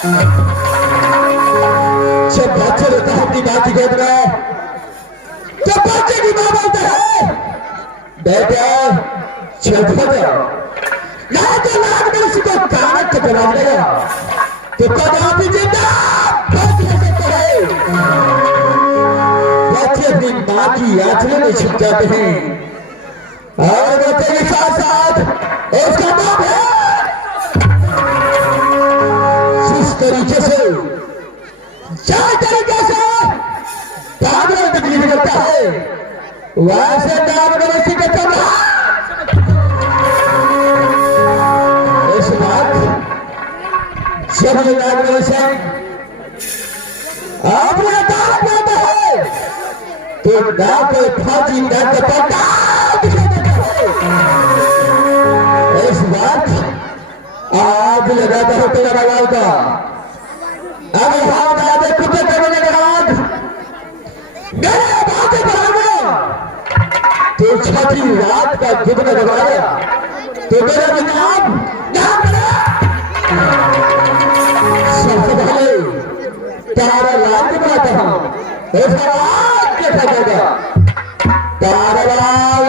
जब बच्चे होता है अपनी बात गोद में, जब बच्चे की मां बोलता है बेटा चल जाओ, ना तो लाग में उसी को कानक के बना देगा तो कदम भी जिंदा बच सकते हैं। बच्चे अपनी मां की यात्रा में छिप जाते हैं और बच्चे के साथ साथ उसका नाम है। जिस तरीके से दामन बिजली करता है वैसे दामन इसी के चला। इस बात जब ये दामन से अपना दाम देता है तो ना कोई फांसी ना तो पता। इस बात आज लगाता है तेरा रवाल का। अभी हम आधे कुत्ते करने के बाद मेरे बातें बढ़ाना तो छठी रात का जितना दबाया तो मेरा नाम सबसे पहले तारा लाल बनाता हूं। इसका आज देखा जाएगा तारा लाल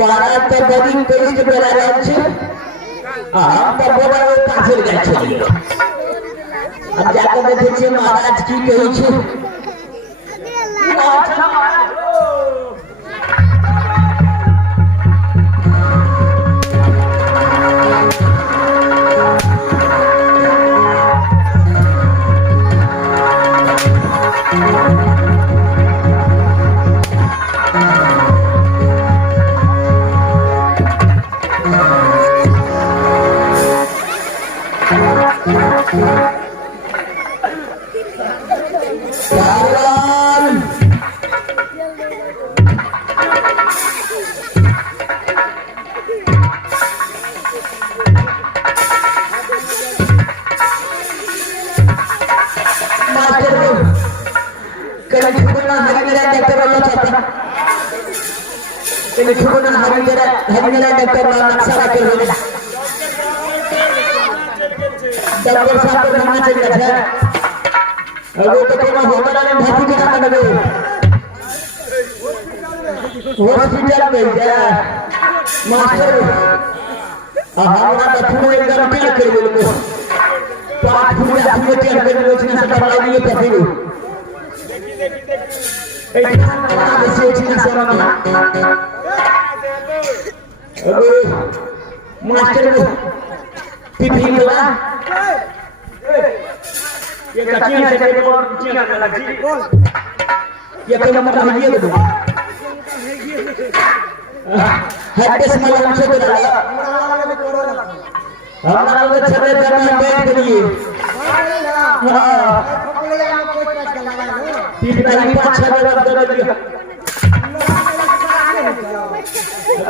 महाराज तो बड़ी तेजी से बेरा रहे छे हम तो बोला वो पाछे जाय छलिए। अब जाकर देखे छे महाराज की कहै छे। ये तो नंबर है ये दो हट्टे से मालूम से तो डाला हमारा लोग छड़े करना बैठ करिए तीन टाइम पांच छह बार कर दिया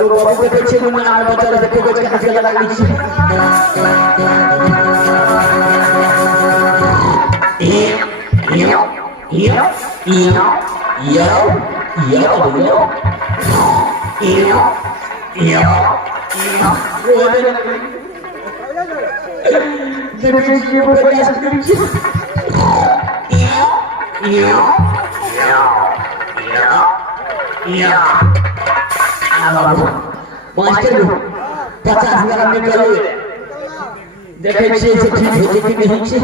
लोग बाबू के पीछे मुन्ना आ बच्चा देखो कुछ कैसे लगा लीजिए मास्टर 50,000 में करो देखे छे से ठीक हो जे कि नहीं छे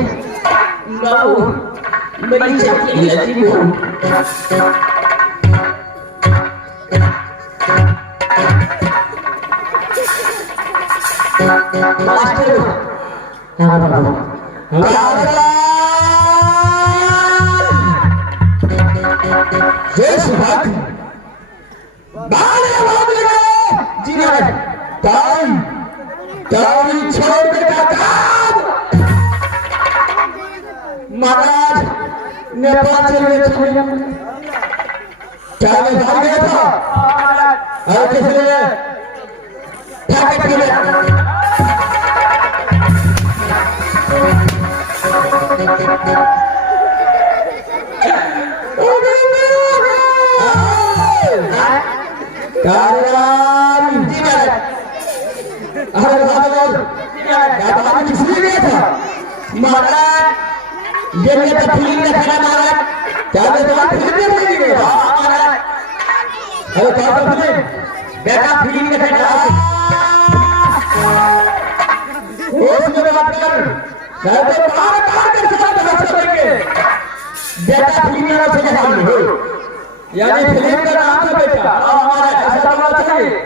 बाबू मेरी चक्की लगी हो मास्टर हां बाबू जय सुभाष बाले बाबू जी ने टाइम छोड़ के काम महाराज नेपाल चले गए क्या में भाग गया था और किसने ठाके किया कारवान जी ने अरे भागवत क्या बात किसने किया था महाराज ये तो फिल्म देखना महाराज क्या बात फिल्म देखनी है महाराज अरे क्या फिल्म बेटा फिल्म देखना उसमें बात कर मैं तो बार के साथ बात करेंगे बेटा फिल्म में से जाएंगे यानी फिल्म का नाम है बेटा हमारा ऐसा बात चाहिए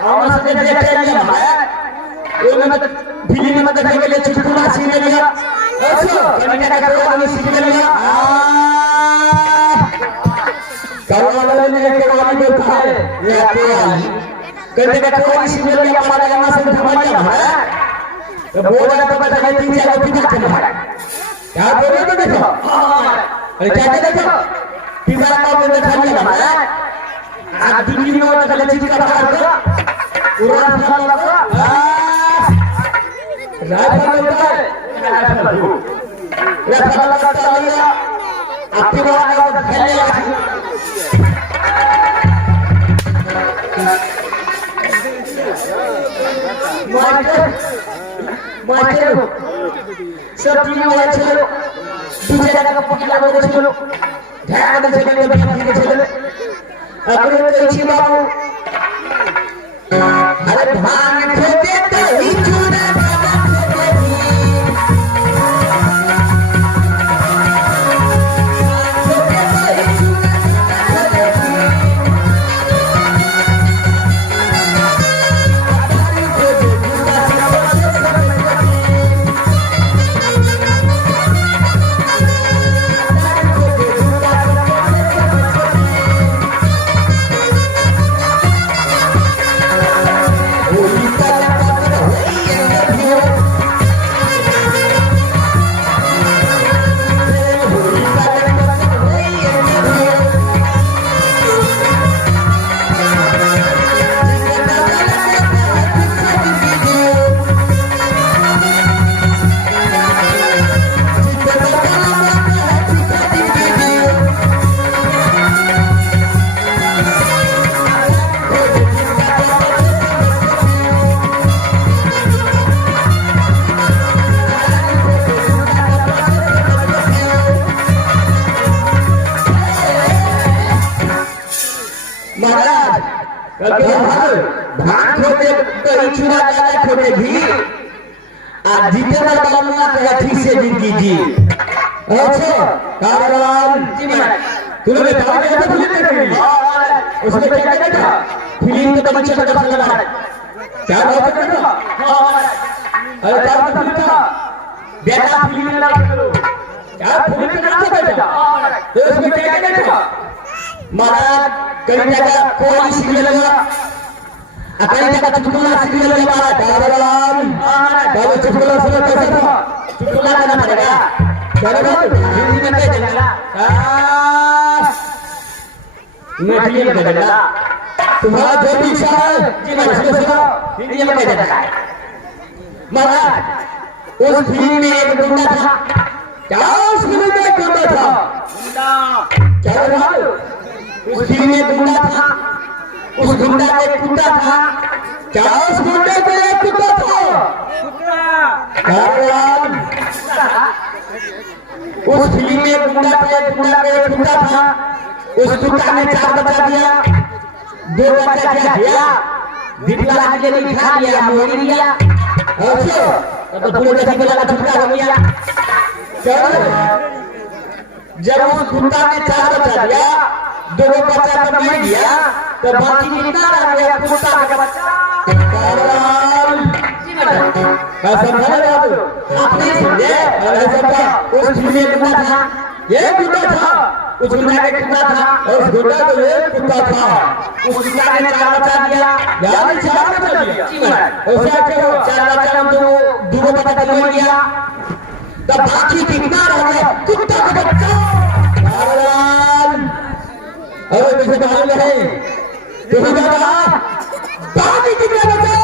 हमारा से देखते हैं भाई उन्होंने फिल्म में देखने के लिए चुटकुला सीख लिया अच्छा करने का कोई सीख लिया करने वाले ने के वाली बोलता है ये कोई करने का कोई सीख लिया हमारा यहाँ से धमालिया भाई तो बोल रहा तो बता के 3-4 पिटा चला क्या बोल रहे हो देखो अरे क्या देखो पिता का बोल देखा लिया भाई आज दिन में वो चले चीज का बाहर पूरा फल लगा राइफल होता है राइफल लगा तो लिया आपके बाहर का खेलने लगा मास्टर सब टीम वाले चलो दूसरे जगह का पकड़ा वो चलो ध्यान से चले बैठ के चले अगर कोई बाबू अरे भान खेते तो ही चूड़ा धान खोटे कहीं चुना जाता खोटे घी आज जीते ना कामना का ठीक से जिंदगी जी अच्छा कारवान जी मैं तूने बता दिया तो फिल्म देखेगी उसमें क्या क्या था फिल्म के तमाचे का डबल लगा क्या बात कर रहा अरे क्या फिल्म था बेटा फिल्म लगा करो क्या फूल पे नाच बैठा तो उसमें क्या क्या देखा महाराज कहीं जगह कोई सीखने लगा कहीं जगह चुटकुला सीखने लगा महाराज तो चुटकुला सुनो कैसा था चुटकुला करना पड़ेगा चलो हिंदी में कह देना हिंदी में कह देना तुम्हारा जो भी इच्छा है जी मैं सुनो हिंदी में कह देना महाराज उस फिल्म में एक गुंडा था क्या उस फिल्म में एक गुंडा था क्या था उस फिल्म में एक गुंडा था उस गुंडा का एक कुत्ता था क्या उस गुंडे का एक कुत्ता था क्या उस फिल्म में एक गुंडा का एक कुत्ता था उस कुत्ता ने 4 बच्चा दिया 2 बच्चा क्या दिया दिखला के लिए खा लिया मोड़ी लिया अच्छा तो पूरे जगह लगा छुटका हो गया जब उस कुत्ता ने 4 बच्चा दिया 2 बच्चा तो नहीं दिया तो बाकी कितना रह गया कुत्ता का बच्चा समझा आपने समझे उस में कुत्ता था ये कुत्ता था उस गुंडा के कुत्ता था और उस गुंडा को ये कुत्ता था उस कुत्ता ने 4 बच्चा दिया यानी 4 बच्चा दिया और क्या करो 4 बच्चा हम तो 2 बच्चा तो नहीं दिया तब बाकी कितना रह गया कुत्ता का बच्चा अरे मुझे मालूम नहीं तुम्हें क्या बाकी कितना बच्चा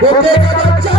कुत्ते का बच्चा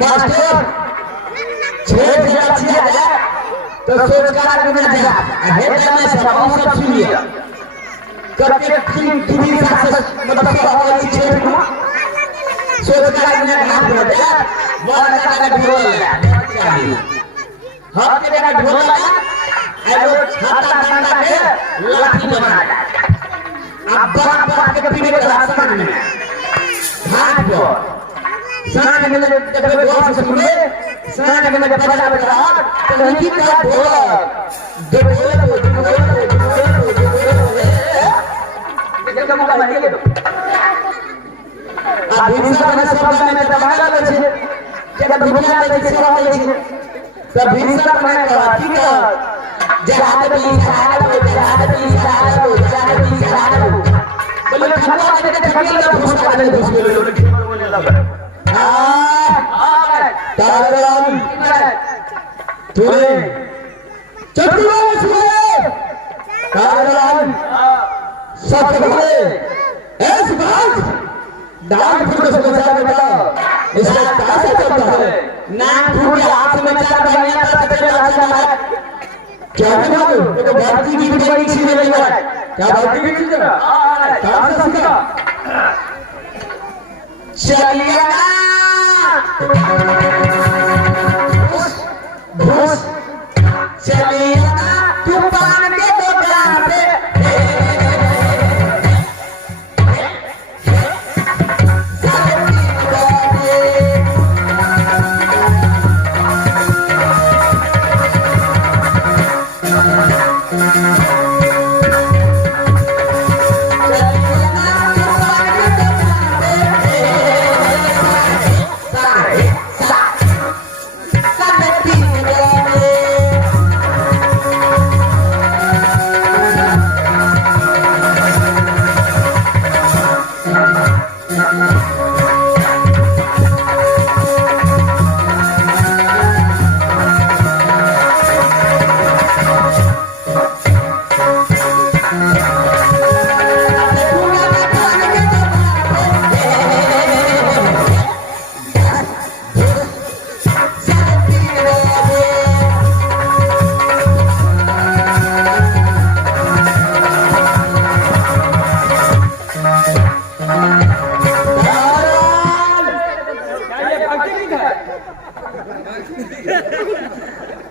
मास्टर 6 तो सोच कर जा हेड में सब सुनिए करके 3 मतलब वाली 6 को सोच कर हाथ में जा बड़ा का ढोल हाथ में का ढोल लगा एगो छाता डंडा के लाठी बना अब बात के पीने के रास्ता में हाथ पर साथ में जब दुआ से सुने साथ में जब बजा बजा तो नहीं का बोल दो देखो मौका लगे तो आ भीसा बने सब में दबाला बचे जब दुनिया में सेवा होले तब भीसा बने का ठीक है जहाद भी साहब बोले खड़ा करके ठगी का घुस काटने घुस बोले ताराराम तूने चतुरा सुने ताराराम सच बोले ऐस बात डांग फुट को समझा बेटा इसका कैसे चलता है नाक फूट के हाथ में 4 महीना तक तेरे रास्ता है क्या मालूम तो भारती की भी बड़ी चीज नहीं है क्या भारती की चीज है कहां से सीखा चलिया घुस चलिया तू पान के दुकान पे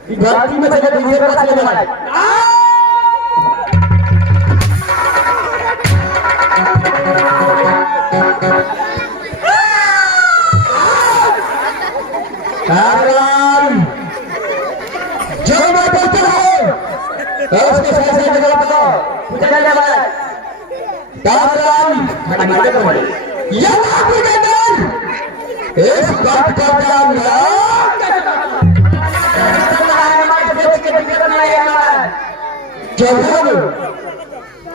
धरती में चले डीजे पर चले भाई जो मैं बोलता हूँ उसके सही सही जगह बताओ पूछा जाए भाई कामरान हमारे को ये आपके अंदर इस बात का काम जवान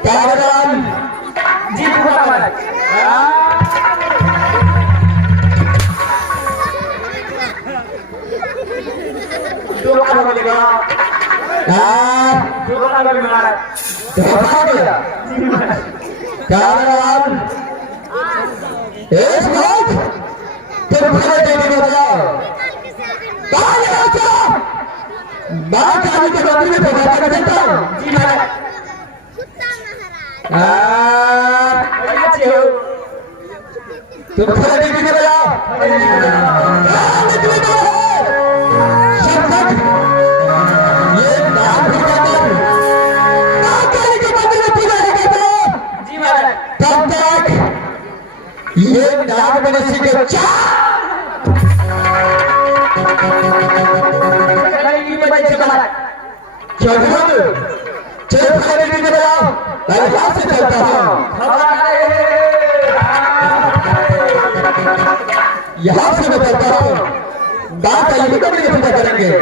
कामरान जीत हुआ दो बार बोलेगा दो बार बोलेगा कामरान इस वक्त तुम खड़े देने को बताओ कहाँ गया था माँ काली के मंदिर में प्रभाता कर देता हूँ जी महाराज अच्छे हो तुम खड़े देने को बताओ ये नाम भी कहते हैं माँ काली के मंदिर में पूजा नहीं करते जी महाराज तब तक ये नाम बनसी के चार से चलता हूँ यहाँ से मैं चलता हूँ बात आइए कब ये पूजा करेंगे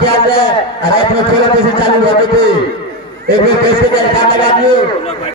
अरे अपने छोरा कैसे चालू होते थे एक कैसे लगा दियो